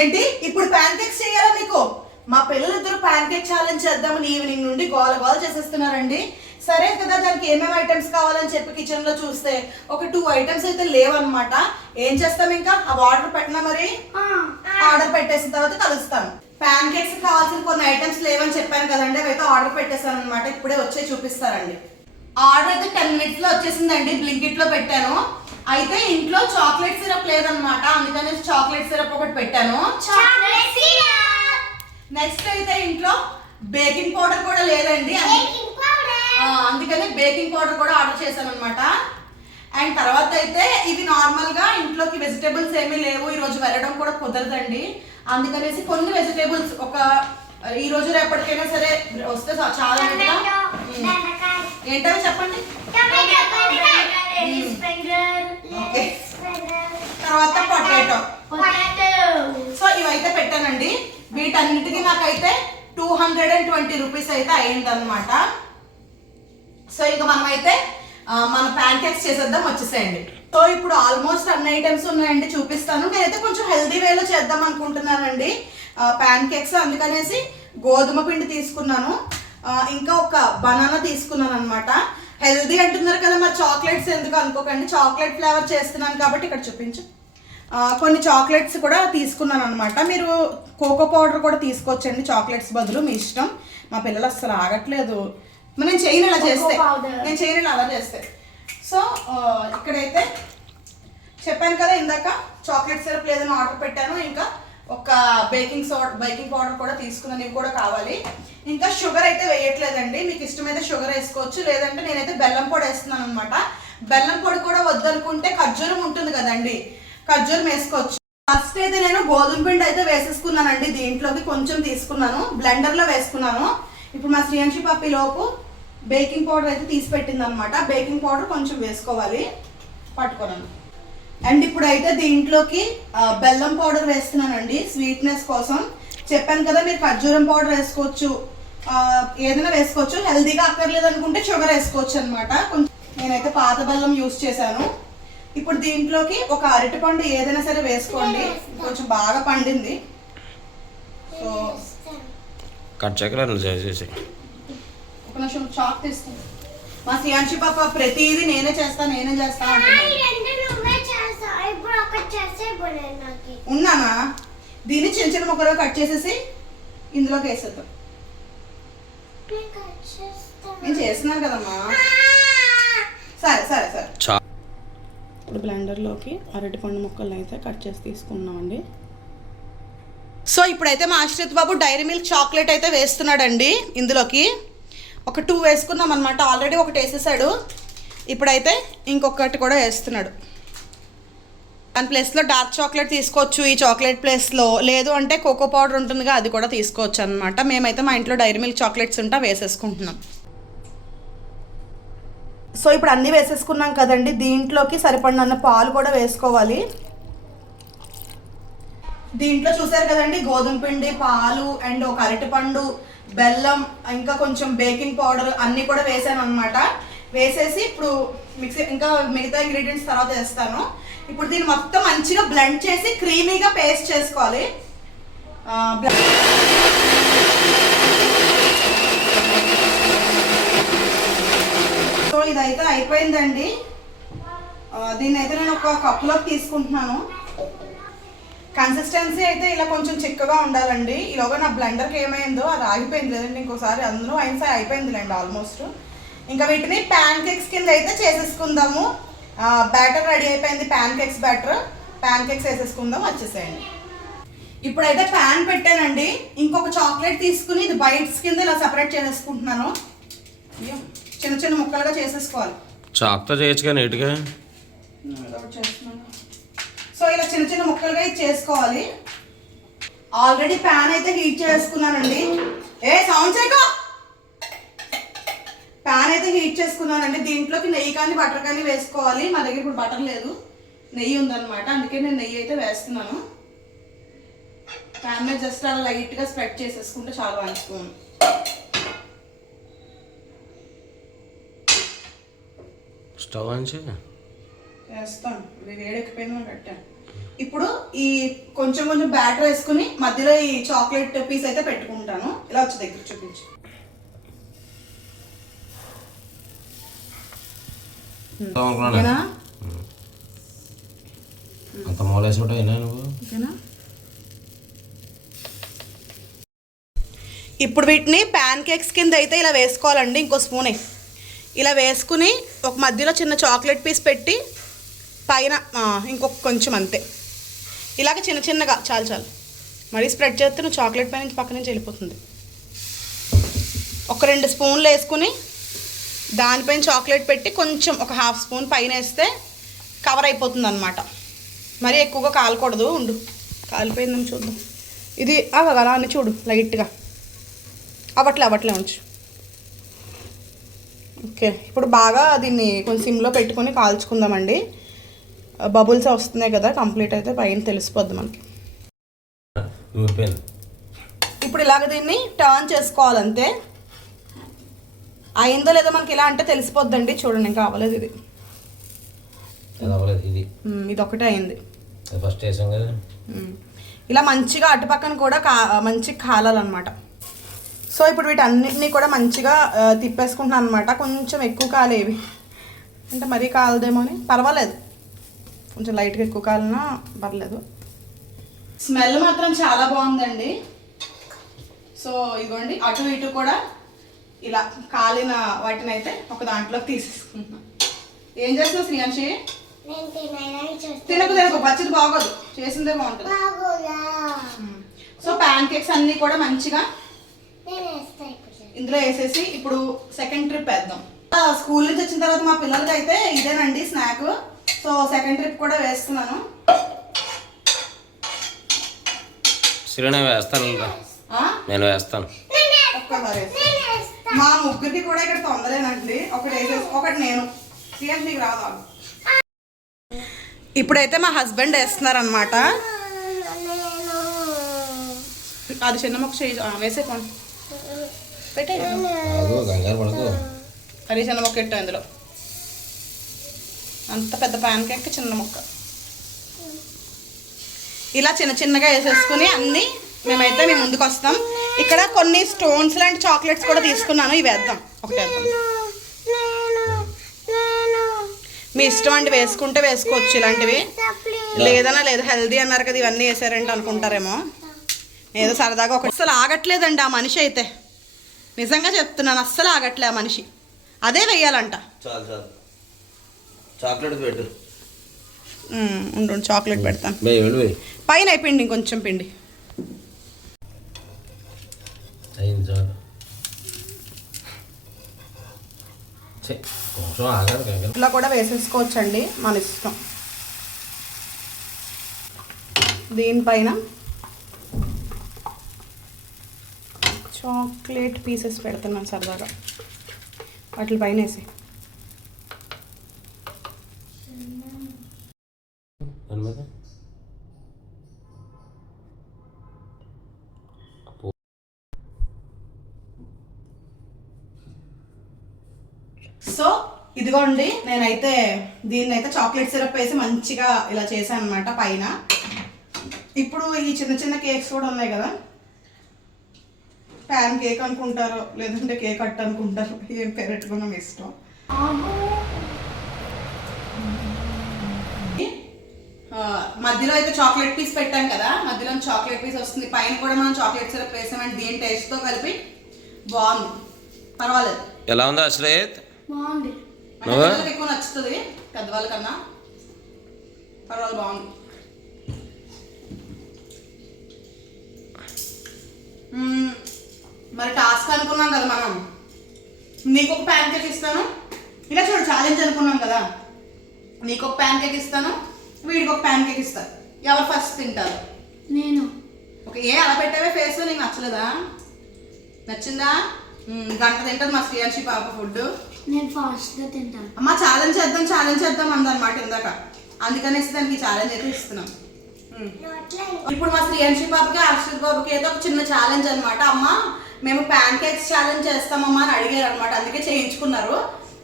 ఏంటి ఇప్పుడు pan cakes చేయాలా మీకు? మా పిల్లలిద్దరు ప్యాన్ కేక్ ఛాలెంజ్ చేద్దామని ఈవినింగ్ నుండి గోల గోల చేసేస్తున్నారండి. సరే కదా, దానికి ఏమేమి ఐటమ్స్ కావాలని చెప్పి కిచెన్ లో చూస్తే ఒక 2 ఐటమ్స్ అయితే లేవన్నమాట. ఏం చేస్తాం, ఇంకా అవి ఆర్డర్ పెట్టినా మరి ఆర్డర్ పెట్టేసిన తర్వాత కలుస్తాను. ప్యాన్ కేక్స్ కావాల్సిన కొన్ని ఐటమ్స్ లేవని చెప్పాను కదండి, అవి అయితే ఆర్డర్ పెట్టేసాను అనమాట. ఇప్పుడే వచ్చి చూపిస్తారండి. ఆర్డర్ అయితే 10 minutes లో వచ్చేసిందండి. బ్లింకిట్ లో పెట్టాను. అయితే ఇంట్లో చాక్లెట్ సిరప్ లేదనమాట, అందుకని చాక్లెట్ సిరప్ ఒకటి పెట్టాను. నెక్స్ట్ అయితే ఇంట్లో బేకింగ్ పౌడర్ కూడా లేదండి, అందుకని బేకింగ్ పౌడర్ కూడా ఆర్డర్ చేశాను అనమాట. అండ్ తర్వాత అయితే ఇది నార్మల్ గా ఇంట్లోకి వెజిటేబుల్స్ ఏమీ లేవు, ఈ రోజు వెళ్ళడం కూడా కుదరదండి. అందుకనేసి కొన్ని వెజిటేబుల్స్ ఒక ఈ రోజు రేపటికైనా సరే వస్తే చాలా ఏంటవి చెప్పండి. తర్వాత పొటాటో. సో ఇవైతే పెట్టానండి. వీటన్నిటికీ నాకైతే 220 రూపీస్ అయితే అయిందనమాట. సో ఇక మనం అయితే మన ప్యాన్ కేక్స్ చేసేద్దాం, వచ్చేసేయండి. సో ఇప్పుడు ఆల్మోస్ట్ అన్ని ఐటమ్స్ ఉన్నాయండి, చూపిస్తాను. నేనైతే కొంచెం హెల్దీ వేలో చేద్దాం అనుకుంటున్నానండి ప్యాన్ కేక్స్. అందుకనేసి గోధుమ పిండి తీసుకున్నాను, ఇంకా ఒక బనానా తీసుకున్నాను అనమాట. హెల్దీ అంటున్నారు కదా, మరి చాక్లెట్స్ ఎందుకు అనుకోకండి, చాక్లెట్ ఫ్లేవర్ చేస్తున్నాను కాబట్టి ఇక్కడ చూపించు. కొన్ని చాక్లెట్స్ కూడా తీసుకున్నాను అనమాట. మీరు కోకో పౌడర్ కూడా తీసుకోవచ్చండి చాక్లెట్స్ బదులు, మీ ఇష్టం. మా పిల్లలు అస్సలు ఆగట్లేదు, నేను చేయను ఇలా చేస్తే, నేను చేయను ఇలా అలా చేస్తే. సో ఇక్కడైతే చెప్పాను కదా ఇందాక, చాక్లెట్ సిరప్ లేదని ఆర్డర్ పెట్టాను. ఇంకా ఒక బేకింగ్ పౌడర్ కూడా తీసుకున్నాను, ఇవి కూడా కావాలి. ఇంకా షుగర్ అయితే వేయట్లేదండి, మీకు ఇష్టమైతే షుగర్ వేసుకోవచ్చు, లేదంటే నేనైతే బెల్లం పొడి వేస్తున్నాను అనమాట. బెల్లం పొడి కూడా వద్దనుకుంటే ఖర్జూరం ఉంటుంది కదండి, ఖర్జూరం వేసుకోవచ్చు. ఫస్ట్ అయితే నేను గోధుమ పిండి అయితే వేసేసుకున్నానండి, దీంట్లోకి కొంచెం తీసుకున్నాను, బ్లెండర్లో వేసుకున్నాను. ఇప్పుడు మా శ్రీయాంశి పప్పి లోపు బేకింగ్ పౌడర్ అయితే తీసి పెట్టింది అనమాట. బేకింగ్ పౌడర్ కొంచెం వేసుకోవాలి, పట్టుకున్నాను. అండ్ ఇప్పుడు అయితే దీంట్లోకి బెల్లం పౌడర్ వేస్తున్నానండి, స్వీట్నెస్ కోసం. చెప్పాను కదా, మీరు ఖర్జూరం పౌడర్ వేసుకోవచ్చు, ఏదైనా వేసుకోవచ్చు. హెల్దీగా అక్కర్లేదు అనుకుంటే షుగర్ వేసుకోవచ్చు అనమాట. కొంచెం నేనైతే పాత బెల్లం యూస్ చేశాను. ఇప్పుడు దీంట్లోకి ఒక అరటిపండు ఏదైనా సరే వేసుకోండి, కొంచెం బాగా పండింది. సో కట్ చేసి ఒక నిమిషం చాక్ తీస్తాను. మా శ్రీయాంశి పాప ప్రతిదీ నేనే చేస్తా ఉన్నానా. దీన్ని చిన్న చిన్న ముక్కలుగా కట్ చేసేసి ఇందులోకి వేసేద్దాం. నేను చేస్తున్నాను కదమ్మా. సరే సరే సరే. ఇప్పుడు బ్లెండర్లోకి అరటిపండు ముక్కలు అయితే కట్ చేసి తీసుకున్నామండి. సో ఇప్పుడైతే మా ఆశ్రిత్ బాబు డైరీ మిల్క్ చాక్లెట్ అయితే వేస్తున్నాడండి. ఇందులోకి ఒక 2 వేసుకున్నాం అనమాట, ఆల్రెడీ ఒకటి వేసేసాడు. ఇప్పుడైతే ఇంకొకటి కూడా వేస్తున్నాడు. దాని ప్లేస్లో డార్క్ చాక్లెట్ తీసుకోవచ్చు ఈ చాక్లెట్ ప్లేస్లో, లేదు అంటే కోకో పౌడర్ ఉంటుందిగా అది కూడా తీసుకోవచ్చు అనమాట. మేమైతే మా ఇంట్లో డైరీ మిల్క్ చాక్లెట్స్ ఉంటా వేసేసుకుంటున్నాం. సో ఇప్పుడు అన్నీ వేసేసుకున్నాం కదండి, దీంట్లోకి సరిపడినంత పాలు కూడా వేసుకోవాలి. దీంట్లో చూసారు కదండి, గోధుమ పిండి, పాలు అండ్ ఒక అరటిపండు, బెల్లం, ఇంకా కొంచెం బేకింగ్ పౌడర్ అన్నీ కూడా వేసాను అనమాట. వేసేసి ఇప్పుడు మిక్సీ, ఇంకా మిగతా ఇంగ్రీడియంట్స్ తర్వాత వేస్తాను. ఇప్పుడు దీన్ని మొత్తం మంచిగా బ్లెండ్ చేసి క్రీమీగా పేస్ట్ చేసుకోవాలి. సో ఇదైతే అయిపోయిందండి. దీన్ని అయితే నేను ఒక కప్లోకి తీసుకుంటున్నాను. కన్సిస్టెన్సీ అయితే ఇలా కొంచెం చిక్కగా ఉండాలండి. ఈలోగా నా బ్లెండర్కి ఏమైందో అది ఆగిపోయింది, లేదండి ఇంకోసారి అందులో అయిపోయిందిలేండి ఆల్మోస్ట్. ఇంకా వీటిని ప్యాన్ కేక్స్ కింద అయితే చేసేసుకుందాము. బ్యాటర్ రెడీ అయిపోయింది, pan cakes batter. Pan cakes వేసేసుకుందాం, వచ్చేసేయండి. ఇప్పుడైతే ప్యాన్ పెట్టానండి. ఇంకొక చాక్లెట్ తీసుకుని ఇది బైట్స్ కింద ఇలా సెపరేట్ చేసేసుకుంటున్నాను. చిన్న చిన్న ముక్కలుగా చేసేసుకోవాలి. చాక్తో చేయొచ్చు కానీ నీట్గా చేస్తున్నాను. సో ఇలా చిన్న చిన్న ముక్కలుగా ఇది చేసుకోవాలి. ఆల్రెడీ ప్యాన్ అయితే హీట్ చేసుకున్నానండి. సౌండ్ చేయకో. ప్యాన్ అయితే హీట్ చేసుకున్నానండి. దీంట్లోకి నెయ్యి కానీ బటర్ కానీ వేసుకోవాలి. మా దగ్గర ఇప్పుడు బటర్ లేదు, నెయ్యి ఉందన్నమాట, అందుకే నేను నెయ్యి అయితే వేస్తున్నాను. ప్యాన్ మీద జస్ట్ అలా లైట్గా స్ప్రెడ్ చేసేసుకుంటే చాలా మంచిగా. స్టవ్ ఆన్ చేయి. వేస్తాను, ఇది వేడెక్కిపోయింది పెట్టాను. ఇప్పుడు ఈ కొంచెం కొంచెం బ్యాటర్ వేసుకుని మధ్యలో ఈ చాక్లెట్ పీస్ అయితే పెట్టుకుంటాను. ఇలా వచ్చి దగ్గర చూపించు. ఓకేనా? అంత మోలేసి ఉంటాయి నువ్వు. ఓకేనా? ఇప్పుడు వీటిని ప్యాన్ కేక్స్ కింద అయితే ఇలా వేసుకోవాలండి. ఇంకో స్పూనే ఇలా వేసుకుని ఒక మధ్యలో చిన్న చాక్లెట్ పీస్ పెట్టి పైన ఇంకొక కొంచెం అంతే ఇలాగ చిన్న చిన్నగా చాలు చాలు. మరీ స్ప్రెడ్ చేస్తే నువ్వు చాక్లెట్ పై నుంచి పక్క నుంచి వెళ్ళిపోతుంది. ఒక 2 స్పూన్లు వేసుకుని దానిపైన చాక్లెట్ పెట్టి కొంచెం ఒక 1/2 స్పూన్ పైన వేస్తే కవర్ అయిపోతుంది అనమాట. మరీ ఎక్కువగా కాలకూడదు. ఉండు, కాలిపోయిందని చూద్దాం. ఇది అలా అని చూడు, లైట్గా అవట్లే ఉంచు. ఓకే, ఇప్పుడు బాగా దీన్ని కొంచెం సిమ్లో పెట్టుకొని కాల్చుకుందామండి. బబుల్స్ వస్తున్నాయి కదా, కంప్లీట్ అయితే పైన తెలిసిపోద్ది మనకి. ఇప్పుడు ఇలాగ దీన్ని టర్న్ చేసుకోవాలంతే. అయిందో లేదో మనకి ఇలా అంటే తెలిసిపోద్దండి. చూడండి, ఇంకా అవ్వలేదు ఇది. ఇది ఒకటే అయింది. ఫస్ట్ వేసాం కదా. ఇలా మంచిగా అటుపక్కన కూడా మంచిగా కాలాలన్నమాట. సో ఇప్పుడు వీటన్నిటిని కూడా మంచిగా తిప్పేసుకుంటున్నాను అనమాట. కొంచెం ఎక్కువ కాలేవి అంటే మరీ కాలదేమో అని, పర్వాలేదు. కొంచెం లైట్గా ఎక్కువ కాలినా పర్లేదు. స్మెల్ మాత్రం చాలా బాగుందండి. సో ఇదిగోండి, అటు ఇటు కూడా ఇలా కాలిన వాటిని అయితే ఒక దాంట్లోకి తీసేసుకుంటున్నాం. ఏం చేస్తున్నావు శ్రీయాంశి? తినకు, పచ్చడి బాగోదు, చేసిందే బాగుంటుంది. సో ప్యాన్ కేక్స్ అన్నీ కూడా మంచిగా ఇందులో వేసేసి ఇప్పుడు సెకండ్ ట్రిప్ వేద్దాం. స్కూల్ నుంచి వచ్చిన తర్వాత మా పిల్లలకి అయితే ఇదేనండి స్నాక్. సో సెకండ్ ట్రిప్ కూడా వేస్తున్నాను. నేను వేస్తాను. ఒక్కసారి మా ముగ్గురికి కూడా ఇక్కడ తొందరేనండి. ఒకటి వేసేసి ఒకటి నేను నీకు రాదు. ఇప్పుడైతే మా హస్బెండ్ వేస్తున్నారు అనమాట. అది చిన్న మొక్క వేసేకోండి, పెట్టే అది చిన్న మొక్క పెట్టా. ఇందులో అంత పెద్ద ప్యాన్ కేక్ చిన్న మొక్క ఇలా చిన్న చిన్నగా వేసేసుకుని అన్నీ మేమైతే మేము ముందుకు వస్తాం. ఇక్కడ కొన్ని స్టోన్స్ లాంటి చాక్లెట్స్ కూడా తీసుకున్నాను. ఇవి వేద్దాం, ఒకటి వేద్దాం. మీ ఇష్టం అండి, వేసుకుంటే వేసుకోవచ్చు ఇలాంటివి. లేదన్నా లేదు, హెల్దీ అన్నారు కదా, ఇవన్నీ వేసారంటే అనుకుంటారేమో. ఏదో సరదాగా ఒకటి. అస్సలు ఆగట్లేదండి ఆ మనిషి అయితే, నిజంగా చెప్తున్నాను, అస్సలు ఆగట్లే ఆ మనిషి. అదే వెయ్యాలంట. చాక్లెట్ పెట్టు. ఉండు, చాక్లెట్ పెడతాను. పైన అయిపోయింది, ఇంకొంచెం పిండి. ఇలా కూడా వేసేసుకోవచ్చండి, మన ఇష్టం. దీనిపైన చాక్లెట్ పీసెస్ పెడుతున్నాను సరదాగా, వాటి పైన వేసి. సో ఇదిగోండి, నేనైతే దీన్నైతే చాక్లెట్ సిరప్ వేసి మంచిగా ఇలా చేశాను అనమాట పైన. ఇప్పుడు ఈ చిన్న చిన్న కేక్స్ కూడా ఉన్నాయి కదా, ప్యాన్ కేక్ అనుకుంటారో లేదంటే కేక్ అట్ట అనుకుంటారో, ఏం పెరట్టుకున్నాం ఇష్టం. మధ్యలో అయితే చాక్లెట్ పీస్ పెట్టాం కదా, మధ్యలో చాక్లెట్ పీస్ వస్తుంది, పైన కూడా మనం చాక్లెట్ సిరప్ వేసామంటే దీని టేస్ట్తో కలిపి బాగుంది, పర్వాలేదు. ఎలా ఉందా అశ్రయత్? బాగుంది, ఎక్కువ నచ్చుతుంది పెద్దవాళ్ళ కన్నా, పర్వాలేదు, బాగుంది. మరి టాస్క్ అనుకున్నాం కదా మనం, నీకు ఒక ప్యాన్ కేక్ ఇస్తాను, ఇలా చూడు ఛాలెంజ్ అనుకున్నాం కదా, నీకు ఒక ప్యాన్ కేక్ ఇస్తాను, వీడికి ఒక ప్యాన్ కేక్ ఇస్తాను. ఎవరు ఫస్ట్ తింటారు? నేను. ఓకే, ఏ అలా పెట్టావే ఫేస్, నీకు నచ్చలేదా? నచ్చిందా? గంట తింటుంది మా శ్రీయాంశి పాప ఫుడ్. నేను ఫాస్ట్గా తింటాను. అమ్మ ఛాలెంజ్ చేద్దాం అందనమాట ఇందాక, అందుకనేసి దానికి ఛాలెంజ్ అయితే ఇస్తున్నాం. ఇప్పుడు మా శ్రీయాంశి పాపకి హర్షిత్ బాబుకి అయితే ఒక చిన్న ఛాలెంజ్ అనమాట. అమ్మ మేము ప్యాన్ కేక్స్ ఛాలెంజ్ చేస్తామమ్మా అని అడిగారు అనమాట, అందుకే చేయించుకున్నారు.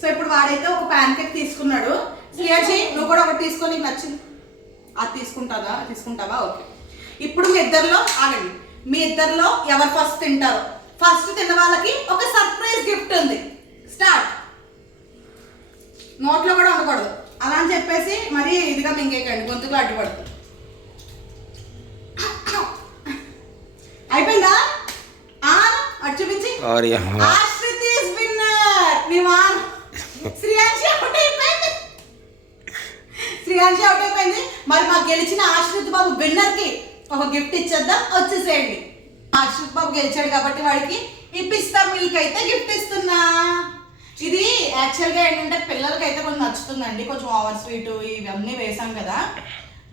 సో ఇప్పుడు వాడైతే ఒక ప్యాన్ కేక్ తీసుకున్నాడు. శ్రీయాంశి నువ్వు కూడా ఒకటి తీసుకో, నీకు నచ్చింది అది తీసుకుంటావా ఓకే. ఇప్పుడు మీ ఇద్దరిలో ఆగండి, మీ ఇద్దరిలో ఎవరు ఫస్ట్ తింటారు? ఫస్ట్ తిన్న వాళ్ళకి ఒక సర్ప్రైజ్ గిఫ్ట్ ఉంది. స్టార్ట్. నోట్లో కూడా ఉండకూడదు అలా అని చెప్పేసి మరీ ఇదిగా మింగేకండి, గొంతులో అడ్డుపడుతుంది. అయిపోయిందా? అటు చూపించి. Ashrith is winner. నీ వాన్ శ్రీయాంశి అవుట్ అయిపోయింది. మరి మాకు గెలిచిన ఆశ్రిత్ బాబు విన్నర్ కి ఒక గిఫ్ట్ ఇచ్చేద్దాం, వచ్చేసేయండి. ఆశ్రిత్ బాబు గెలిచాడు కాబట్టి వాడికి ఇప్పిస్తా, మీకైతే గిఫ్ట్ ఇస్తున్నా. ఇది యాక్చువల్గా ఏంటంటే పిల్లలకైతే కొంచెం నచ్చుతుందండి, కొంచెం ఓవర్ స్వీట్ ఇవన్నీ వేసాం కదా,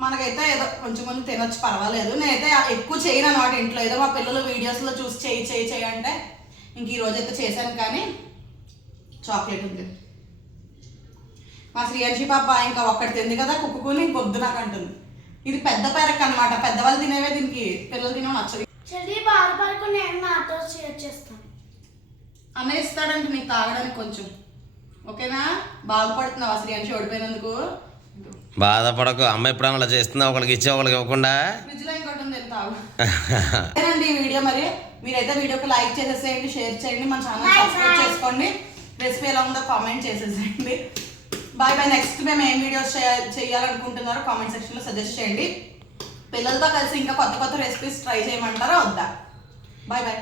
మనకైతే ఏదో కొంచెం తినొచ్చు, పర్వాలేదు. నేనైతే ఎక్కువ చేయను అన్నమాట ఇంట్లో, ఏదో మా పిల్లలు వీడియోస్లో చూసి చేయి అంటే ఇంక ఈ రోజైతే చేశాను. కానీ చాక్లెట్ ఉంది. మా శ్రీయాంశి పాప ఇంకా ఒక్కటి తింది కదా కుక్కుని పొద్దు నాకు అంటుంది. ఇది పెద్ద పెరక్ అనమాట, పెద్దవాళ్ళు తినేవే దీనికి, పిల్లలు తినేవి నచ్చదు. నేను నాతో షేర్ చేస్తాను. అన్న ఇస్తాడంటే నీకు తాగడానికి కొంచెం, ఓకేనా? బాధపడుతున్నావా శ్రీయాంశి ఓడిపోయినందుకు? బాధపడకు, అమ్మ ఎప్పుడన్నా అలా చేస్తున్నా, ఒకరికి ఇచ్చే ఒకరికి ఇవ్వకుండా. ఫ్రిడ్జ్లో ఇంకోటి ఉంది తాగు. ఈ వీడియో మరి మీరైతే వీడియోకి లైక్ చేసేసేయండి, షేర్ చేయండి, మన ఛానల్ సబ్స్క్రైబ్ చేసుకోండి. రెసిపీ ఎలా ఉందో కామెంట్ చేసేసేయండి. Bye bye. నెక్స్ట్ మేము ఏం వీడియోస్ చేయాలనుకుంటున్నారో కామెంట్ సెక్షన్లో సజెస్ట్ చేయండి. పిల్లలతో కలిసి ఇంకా కొత్త రెసిపీస్ ట్రై చేయమంటారా వద్దా? Bye bye.